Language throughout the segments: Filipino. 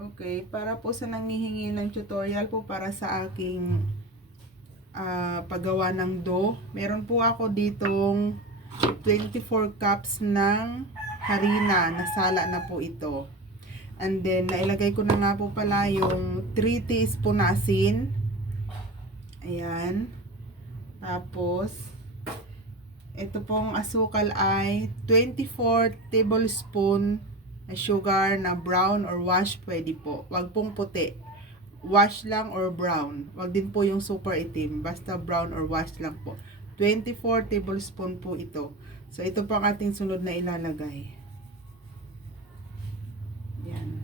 Okay, para po sa nanghihingi ng tutorial po para sa aking paggawa ng dough, meron po ako ditong 24 cups ng harina, nasala na po ito. And then, nailagay ko na nga po pala yung 3 teaspoon na asin. Ayan. Tapos, ito pong asukal ay 24 tablespoon na sugar na brown or wash, pwede po. Wag pong puti. Wash lang or brown. Wag din po yung super itim. Basta brown or wash lang po. 24 tablespoon po ito. So, ito po ang ating sunod na ilalagay. Yan.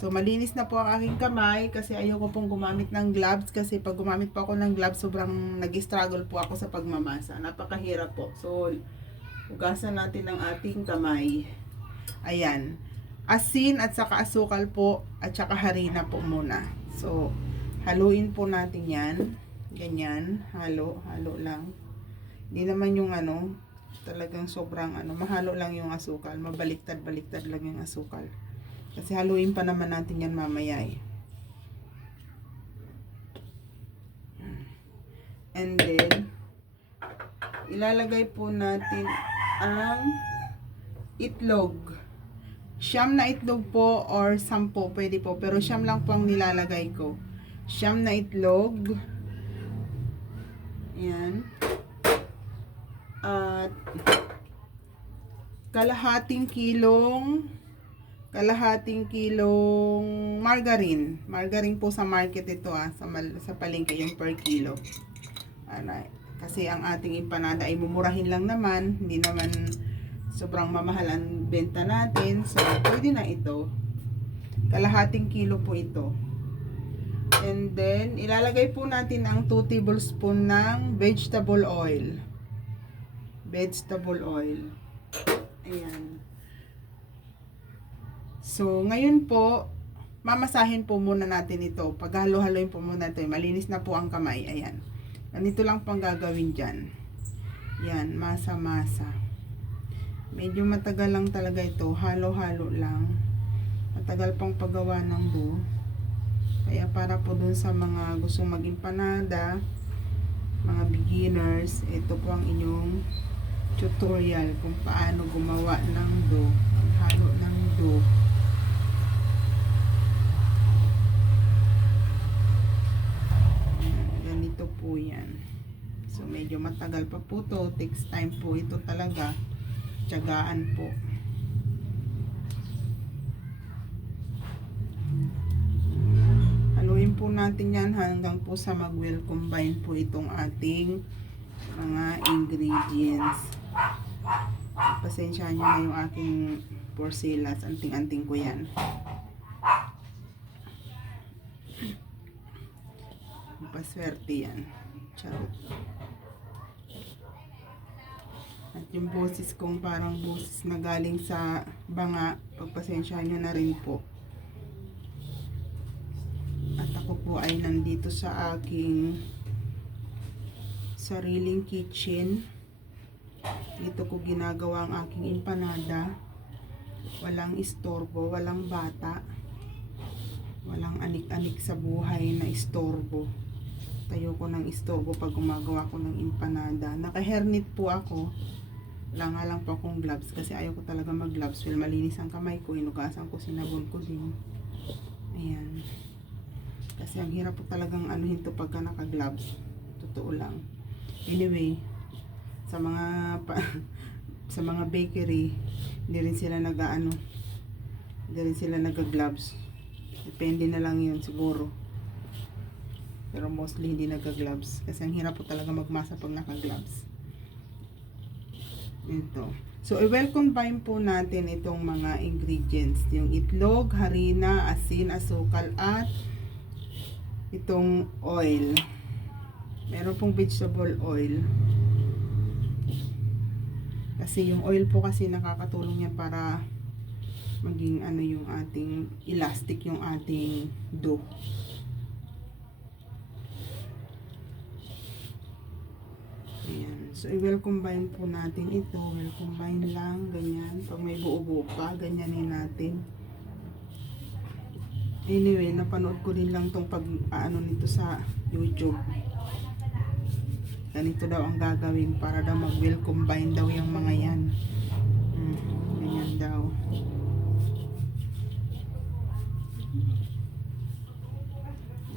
So, malinis na po ang aking kamay kasi ayoko pong gumamit ng gloves kasi pag gumamit po ako ng gloves, sobrang nag-struggle po ako sa pagmamasa. Napakahirap po. So, hugasan natin ang ating kamay. Ayan. Asin at saka asukal po at saka harina po muna. So, haluin po natin yan. Ganyan. Halo. Halo lang. Hindi naman yung talagang sobrang mahalo lang yung asukal. Mabaliktad-baliktad lang yung asukal. Kasi haluin pa naman natin yan mamaya eh. And then, ilalagay po natin ang itlog. Siyam na itlog po or 10 pwede po. Pero siyam lang po ang nilalagay ko. Siyam na itlog. Ayan. At kalahating kilong margarine. Margarine po sa market ito sa palengke yung per kilo. Alright. Kasi ang ating empanada ay mumurahin lang naman. Hindi naman sobrang mamahal ang benta natin. So, pwede na ito. Kalahating kilo po ito. And then, ilalagay po natin ang 2 tablespoon ng vegetable oil. Vegetable oil. Ayan. So, ngayon po, mamasahin po muna natin ito. Paghalo-haloin po muna ito. Malinis na po ang kamay. Ayan. Ganito lang pang gagawin dyan. Yan, masa-masa. Medyo matagal lang talaga ito. Halo-halo lang. Matagal pang paggawa ng dough. Kaya para po dun sa mga gustong mag-empanada, mga beginners, ito po ang inyong tutorial kung paano gumawa ng dough. Halo ng dough. Ganito po yan. So medyo matagal pa po to. Takes time po ito talaga. Tiyagaan po. Haluin po natin yan hanggang po sa mag-well combine po itong ating mga ingredients. Pasensya nyo na yung aking porcelas. Anting-anting ko yan. Paswerte yan. Charot. At yung boses kong parang boses na galing sa banga, pagpasensya nyo na rin po. At ako po ay nandito sa aking sariling kitchen. Dito ko ginagawa ang aking empanada. Walang istorbo, walang bata. Walang anik-anik sa buhay na istorbo. Tayo ko ng istorbo pag gumagawa ko ng empanada. Naka-hairnet po ako. Wala nga lang po akong gloves kasi ayaw ko talaga mag-gloves. Well, malinis ang kamay ko. Hinugasan ko, sinabon ko din. Ayan. Kasi ang hirap po talagang anuhin to pagka naka-gloves. Totoo lang. Anyway, sa mga sa mga bakery, hindi rin sila hindi rin sila nag-gloves. Depende na lang yun siguro. Pero mostly hindi nag-gloves. Kasi ang hirap po talaga magmasa pag naka-gloves. Ito. So, i-well combine po natin itong mga ingredients. Yung itlog, harina, asin, asukal, at itong oil. Meron pong vegetable oil. Kasi yung oil po kasi nakakatulong yan para maging yung ating elastic yung ating dough. Ayan. So, i-well combine po natin ito. Well combine lang, ganyan. Pag may buo-buo pa, ganyanin natin. Anyway, napanood ko din lang tong pag ano nito sa YouTube. Ganito daw ang gagawin para daw mag-will combine daw yung mga yan. Ganyan daw.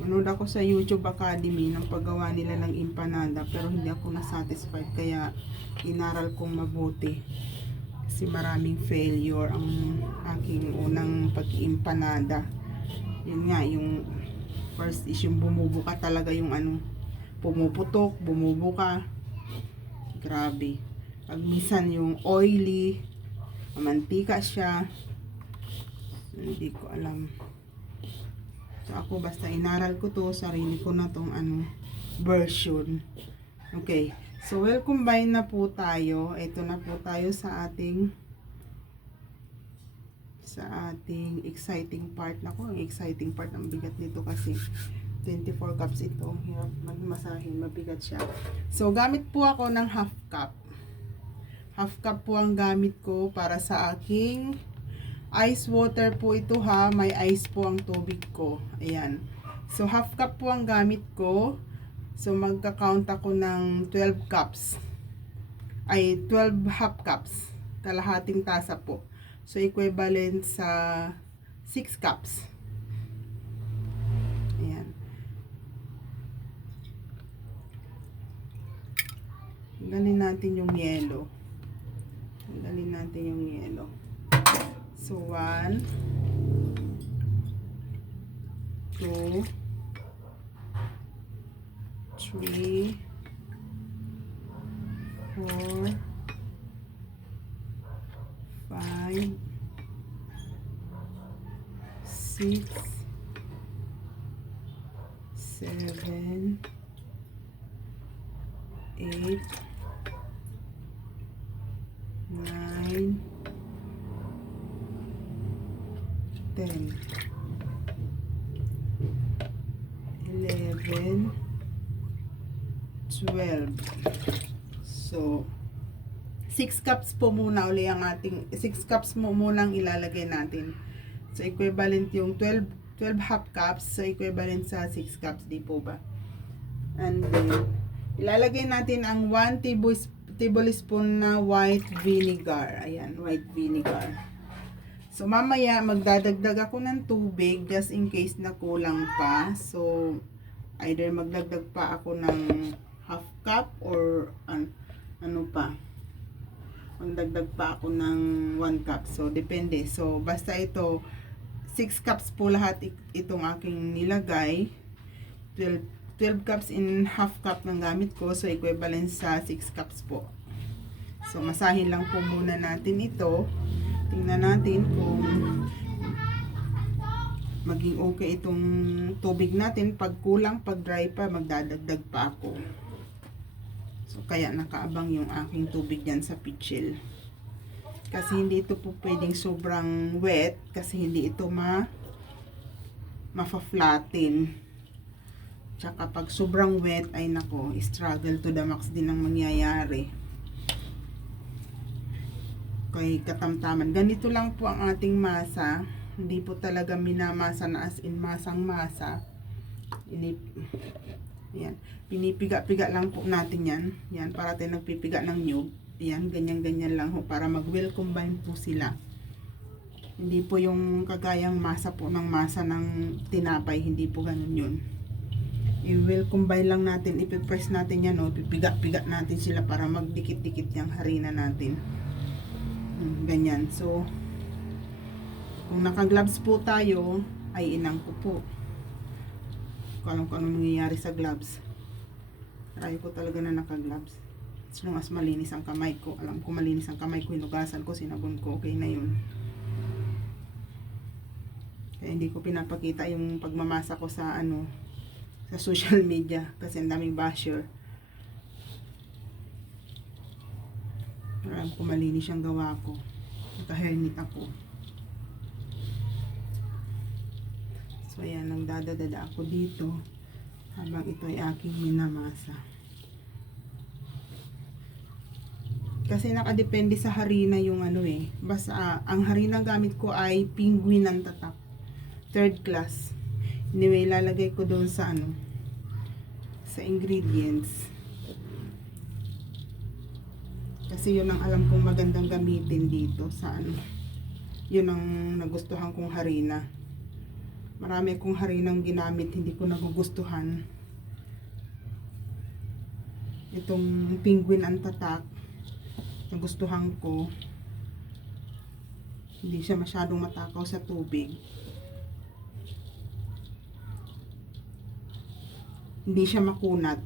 Nanood ako sa YouTube Academy ng paggawa nila ng empanada pero hindi ako na-satisfied kaya inaral kong mabuti. Kasi maraming failure ang aking unang pag-empanada. Yun nga, yung first is yung bumubuka talaga yung ano, pumuputok, bumubuka. Grabe. Pag minsan yung oily, mantika siya. Hindi ko alam. So ako basta inaral ko to, sarili ko na tong ano, version. Okay. So well combine na po tayo. Ito na po tayo sa ating exciting part. Nako, ang exciting part, ang bigat nito kasi 24 cups ito. Hirap magmasahin, mabigat siya. So gamit po ako ng half cup. Half cup po ang gamit ko para sa aking ice water po ito ha. May ice po ang tubig ko. Ayan. So half cup po ang gamit ko. So magka-count ako ng 12 cups. Ay 12 half cups. Kalahating tasa po. So equivalent sa 6 cups. Ayan. Tanggalin natin yung yelo. Tanggalin natin yung yelo. So 1 2 3 4 5 6 7 8 9 10 11 12. So 6 cups po muna uli ang ating 6 cups mo muna ang ilalagay natin. So equivalent yung 12 half cups, so equivalent sa 6 cups, di po ba? And then ilalagay natin ang 1 tablespoon na white vinegar. Ayan, white vinegar. So mamaya magdadagdag ako ng tubig just in case na kulang pa. So either magdagdag pa ako ng half cup or ano pa, magdagdag pa ako ng 1 cup. So depende. So basta ito 6 cups po lahat itong aking nilagay. 12 cups in half cup ng gamit ko. So equivalent sa 6 cups po. So masahin lang po muna natin ito. Tingnan natin kung maging okay itong tubig natin. Pag kulang, pag dry pa, magdadagdag pa ako. So kaya nakaabang yung aking tubig dyan sa pitchel. Kasi hindi ito po pwedeng sobrang wet. Kasi hindi ito mafa-flatten. Tsaka pag sobrang wet, ay nako, struggle to the max din ang mangyayari. Kay katamtaman. Ganito lang po ang ating masa. Hindi po talaga minamasa na as in masang masa. Yan. Pinipiga-piga lang po natin yan. Yan, para tayo nagpipiga ng nyug. Yan, ganyan-ganyan lang ho. Para mag-well combine po sila. Hindi po yung kagayang masa po ng masa ng tinapay. Hindi po ganun yun. I-well combine lang natin. Ipipress natin yan. Pipiga-piga natin sila para magdikit-dikit yung harina natin. Ganyan. So, kung naka-gloves po tayo, ay inang ko po. Kung ano nangyayari sa gloves. Try ko talaga na naka-gloves. As long as malinis ang kamay ko. Alam ko malinis ang kamay ko, hinugasan ko, sinabon ko, okay na yun. Kaya hindi ko pinapakita yung pagmamasa ko sa sa social media. Kasi ang daming basher. Alam ko malinis yung gawa ko. Naka-hermit ako. So ayan, nagdadadada ako dito habang ito ay aking minamasa. Kasi nakadepende sa harina yung basta ang harina gamit ko ay penguin ang tatak. third class. Anyway, ilalagay ko doon sa ano, sa ingredients. Kasi yun ang alam kong magandang gamitin dito sa ano. Yun ang nagustuhan kong harina. Marami akong harinang ginamit, hindi ko nagugustuhan. Itong penguin ang tatak, nagustuhan ko. Hindi siya masyadong matakaw sa tubig. Hindi siya makunat.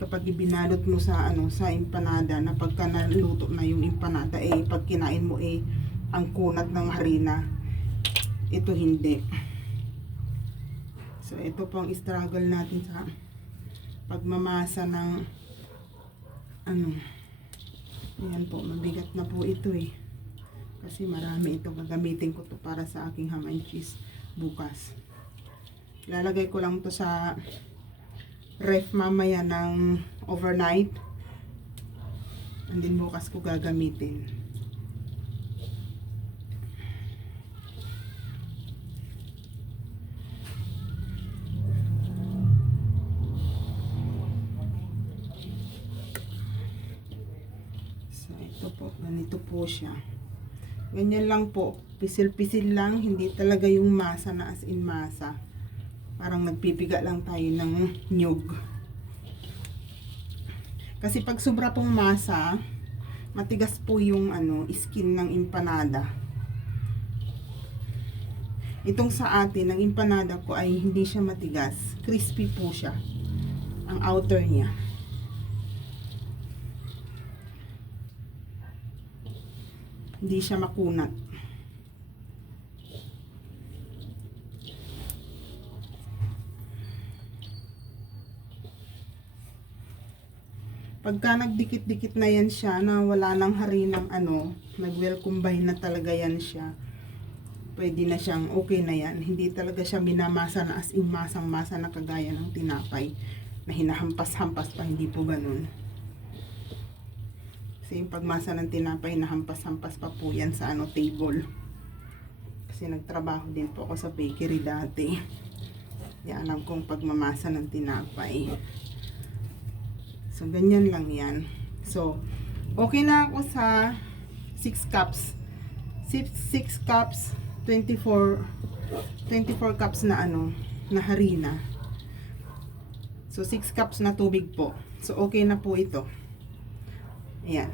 Kapag ibinalot mo sa ano, sa empanada, na pagka naluto na yung empanada, pag kinain mo ang kunat ng harina. Ito hindi. So ito po ang struggle natin sa pagmamasa ng ano. Ayan po, mabigat na po ito kasi marami ito. Gagamitin ko to para sa aking ham and cheese bukas. Ilalagay ko lang to sa ref mamaya ng overnight, and then bukas ko gagamitin. So ito po, ganito po siya. Ganyan lang po, pisil-pisil lang, hindi talaga yung masa na as in masa. Parang nagpipiga lang tayo ng nyug. Kasi pag sobra pong masa, matigas po yung ano, skin ng empanada. Itong sa atin, ang empanada ko ay hindi siya matigas. Crispy po siya. Ang outer niya. Hindi siya makunat. Pagka nagdikit-dikit na yan siya, na wala nang harinang ano, nag-well combine na talaga yan siya, pwede na siyang okay na yan. Hindi talaga siya minamasa na as in masang-masa na kagaya ng tinapay, na hinahampas-hampas pa, hindi po ganun. Kasi yung pagmasa ng tinapay, nahampas-hampas pa po yan sa ano, table. Kasi nagtrabaho din po ako sa bakery dati. Yan, alam kong pagmamasa ng tinapay. So, ganyan lang yan. So, okay na ako sa 6 cups. 6 cups, 24 cups na ano, na harina. So, 6 cups na tubig po. So, okay na po ito. Ayan.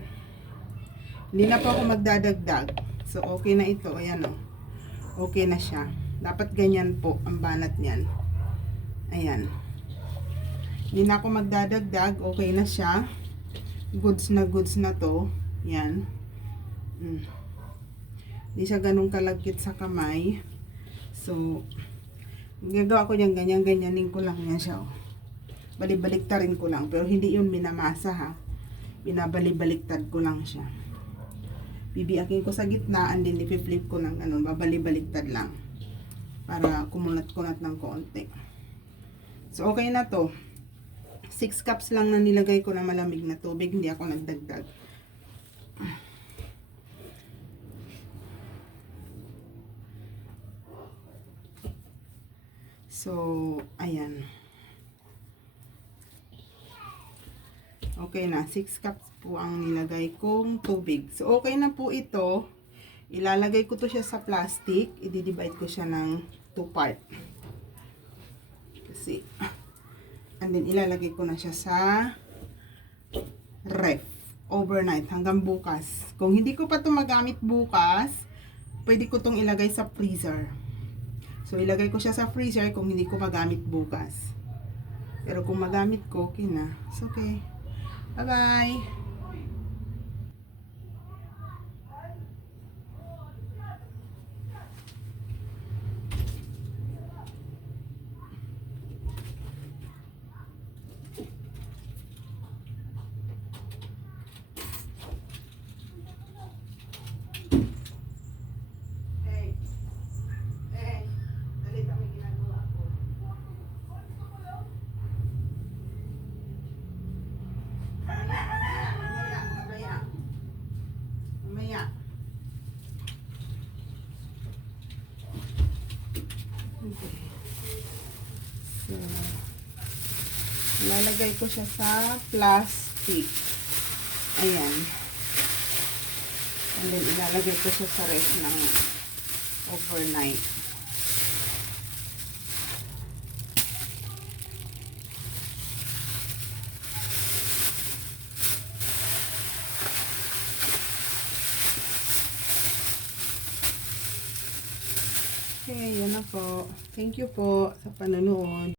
Hindi na po ako magdadagdag. So, okay na ito. Ayan o. Okay na siya. Dapat ganyan po ang banat niyan. Ayan. Hindi na ako magdadagdag. Okay na siya. Goods na to. Yan. Hindi siya ganun kalagkit sa kamay. So, gagawa ko dyan, ganyan-ganyanin ko lang yan siya. Balibaliktarin ko lang. Pero hindi yun minamasa ha. Binabalibaliktad ko lang siya. Bibiyakin ko sa gitna and then i-flip ko ng ano, babalibaliktad lang. Para kumulat-kulat ng konti. So, okay na to. 6 cups lang na nilagay ko na malamig na tubig, hindi ako nagdagdag. So, ayan. Okay na, 6 cups po ang nilagay kong tubig. So, okay na po ito. Ilalagay ko to siya sa plastic. I-divide ko siya ng 2 part. Kasi, and then ilalagay ko na siya sa ref overnight hanggang bukas. Kung hindi ko pa ito magamit bukas, pwede ko itong ilagay sa freezer. So ilagay ko siya sa freezer kung hindi ko magamit bukas. Pero kung magamit ko, okay na. It's okay. Bye bye. Okay. So, ilalagay ko siya sa plastic. Ayan. And then, ilalagay ko siya sa ref ng overnight. Okay, yun na po. Thank you po sa panonood.